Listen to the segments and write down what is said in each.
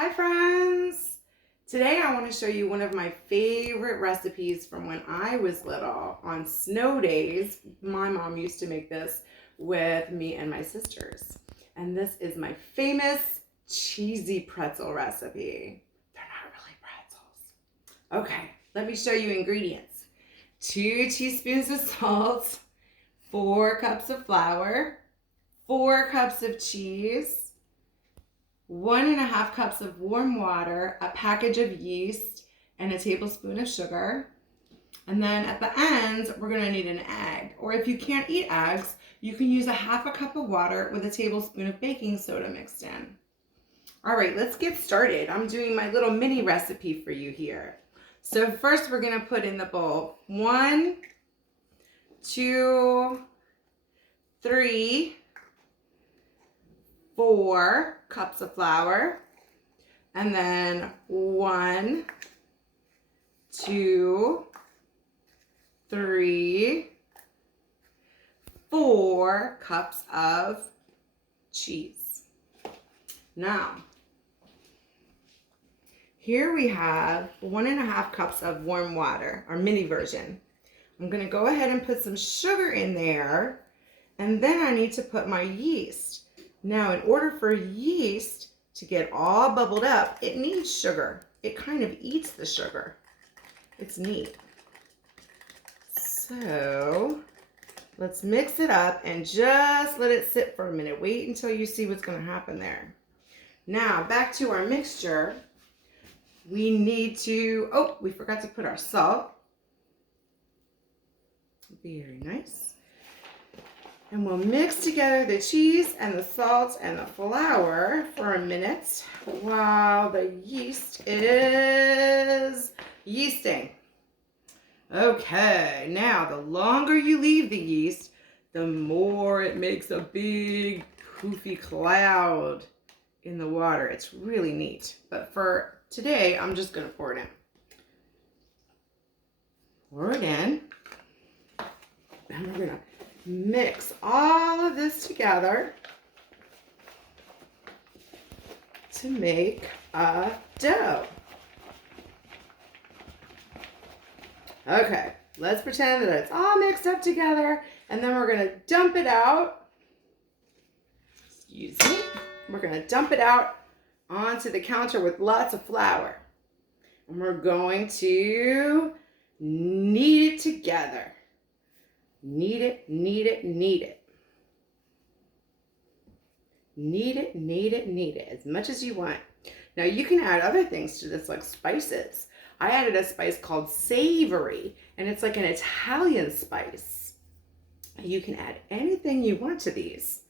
Hi friends! Today I want to show you one of my favorite recipes from when I was little. On snow days, my mom used to make this with me and my sisters. And this is my famous cheesy pretzel recipe. They're not really pretzels. Okay, let me show you ingredients. 2 teaspoons of salt, 4 cups of flour, 4 cups of cheese, 1.5 cups of warm water, a package of yeast, and a tablespoon of sugar. And then at the end, we're gonna need an egg. Or if you can't eat eggs, you can use a 1/2 cup of water with a tablespoon of baking soda mixed in. All right, let's get started. I'm doing my little mini recipe for you here. So first we're gonna put in the bowl 1, 2, 3, 4 cups of flour, and then 1, 2, 3, 4 cups of cheese. Now, here we have 1.5 cups of warm water, our mini version. I'm going to go ahead and put some sugar in there, and then I need to put my yeast. Now, in order for yeast to get all bubbled up, it needs sugar. It kind of eats the sugar. It's neat. So, let's mix it up and just let it sit for a minute. Wait until you see what's going to happen there. Now, back to our mixture. We need to, we forgot to put our salt. Very nice. And we'll mix together the cheese and the salt and the flour for a minute while the yeast is yeasting. Okay, now the longer you leave the yeast, the more it makes a big poofy cloud in the water. It's really neat. But for today, I'm just going to pour it in. Pour it in. And we're going to mix all of this together to make a dough. Okay, let's pretend that it's all mixed up together, and then we're going to dump it out. Excuse me. We're going to dump it out onto the counter with lots of flour. And we're going to knead it together. Knead it, knead it, knead it. Knead it, knead it, knead it as much as you want. Now you can add other things to this like spices. I added a spice called savory, and it's like an Italian spice. You can add anything you want to these.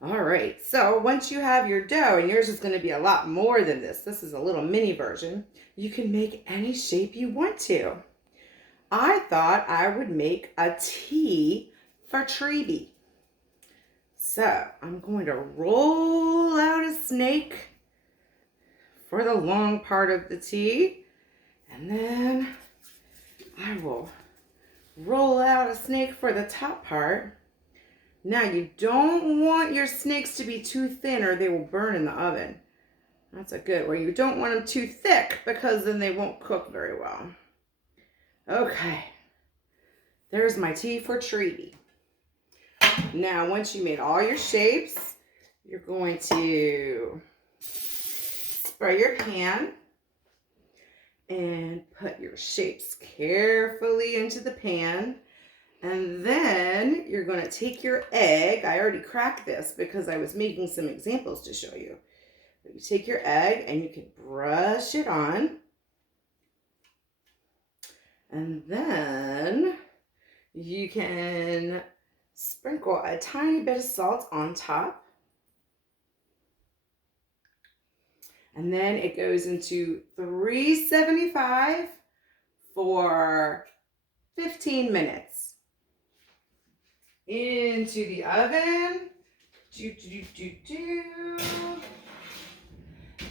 All right, so once you have your dough, and yours is going to be a lot more than this. This is a little mini version. You can make any shape you want to. I thought I would make a T for Treeby. So I'm going to roll out a snake for the long part of the T, and then I will roll out a snake for the top part. Now you don't want your snakes to be too thin or they will burn in the oven. That's a good one. You don't want them too thick because then they won't cook very well. Okay, there's my T for Treeby. Now, once you made all your shapes, you're going to spray your pan and put your shapes carefully into the pan. And then you're going to take your egg. I already cracked this because I was making some examples to show you. You take your egg and you can brush it on. And then you can sprinkle a tiny bit of salt on top. And then it goes into 375 for 15 minutes. Into the oven.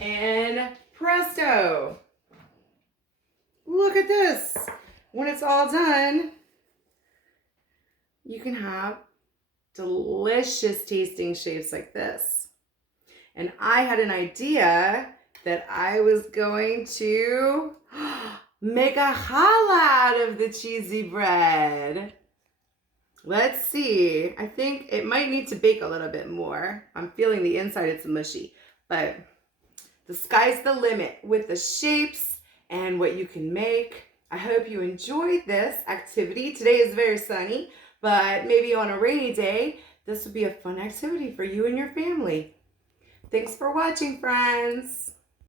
And presto! Look at this. When it's all done, you can have delicious tasting shapes like this. And I had an idea that I was going to make a challah out of the cheesy bread. Let's see. I think it might need to bake a little bit more. I'm feeling the inside, it's mushy, but the sky's the limit with the shapes and what you can make. I hope you enjoyed this activity. Today is very sunny, but maybe on a rainy day, this would be a fun activity for you and your family. Thanks for watching, friends.